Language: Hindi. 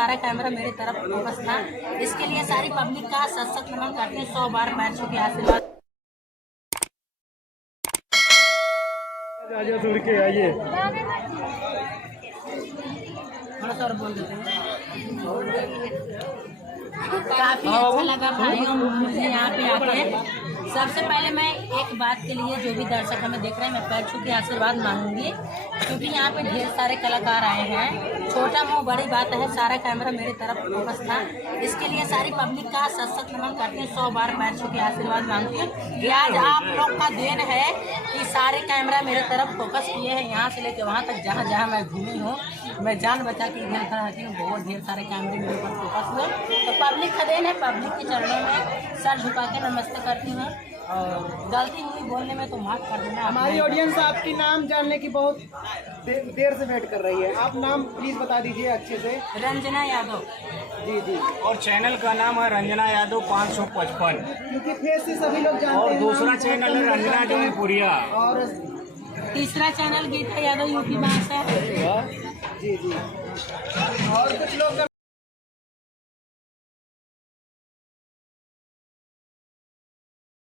सारा कैमरा मेरे तरफ फोकस था। इसके लिए सारी पब्लिक का सशक्त नमन करते हैं, 100 बार पैर छू के आशीर्वाद। आइए थोड़ा सा और बोल देते हैं। काफी अच्छा लगा भाइयों मुझे यहाँ पे आके। सबसे पहले मैं एक बात के लिए जो भी दर्शक हमें देख रहे हैं, मैं पैर छू के आशीर्वाद मांगूंगी, क्योंकि यहाँ पे ढेर सारे कलाकार आए हैं। छोटा मुँह बड़ी बात है, सारा कैमरा मेरे तरफ फोकस था। इसके लिए सारी पब्लिक का सशक्त नमन करते हैं, 100 बार पैर छू के आशीर्वाद मांगती हूँ। ये आज आप लोग का देन है कि सारे कैमरा मेरे तरफ फोकस किए हैं। यहाँ से लेकर वहाँ तक जहाँ जहाँ मैं घूमी हूँ, मैं जान बचा के इधर खड़ा रहती हूँ। बहुत ढेर सारे कैमरे मेरे ऊपर फोकस हुए, तो पब्लिक का देन है। पब्लिक के चरणों में सर झुका के नमस्ते करती हूँ, और गलती हुई बोलने में तो माफ कर देना। हमारी ऑडियंस आपकी नाम जानने की बहुत देर से वेट कर रही है। आप नाम प्लीज बता दीजिए अच्छे से। रंजना यादव। जी जी। और चैनल का नाम है रंजना यादव 555, क्योंकि फेस से सभी लोग जानते और हैं। दूसरा चैनल है रंजना जौनपुरिया, और तीसरा चैनल गीता यादव यूपी बास है। जी जी। और कुछ लोग